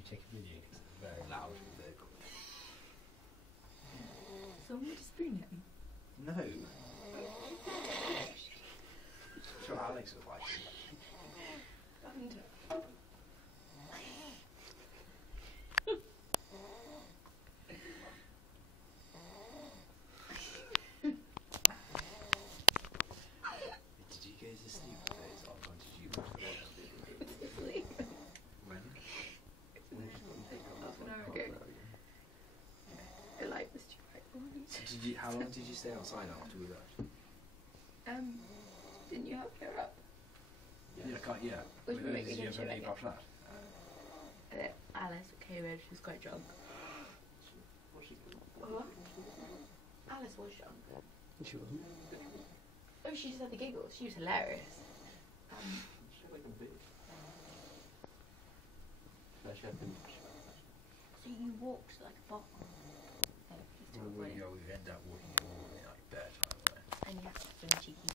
you take a video? Because it's very loud vehicle. Someone just spoon him? No. Sure, Alex would like it. Thunder. Did you go to sleep for days off, or did you watch the Sleep. When? Half an hour ago. The light was too bright for me. How long did you stay outside after we left? Didn't you help her up? Yeah, yeah. Which Did would make me you go ever to leave it. our flat? Alice came in, she was quite drunk. What? Alice was drunk. She wasn't. Oh, she just had the giggles. She was hilarious. She had like a bit. No, she had too much. So you walked like a bot. Oh, please don't Well, worry. yeah, we end up walking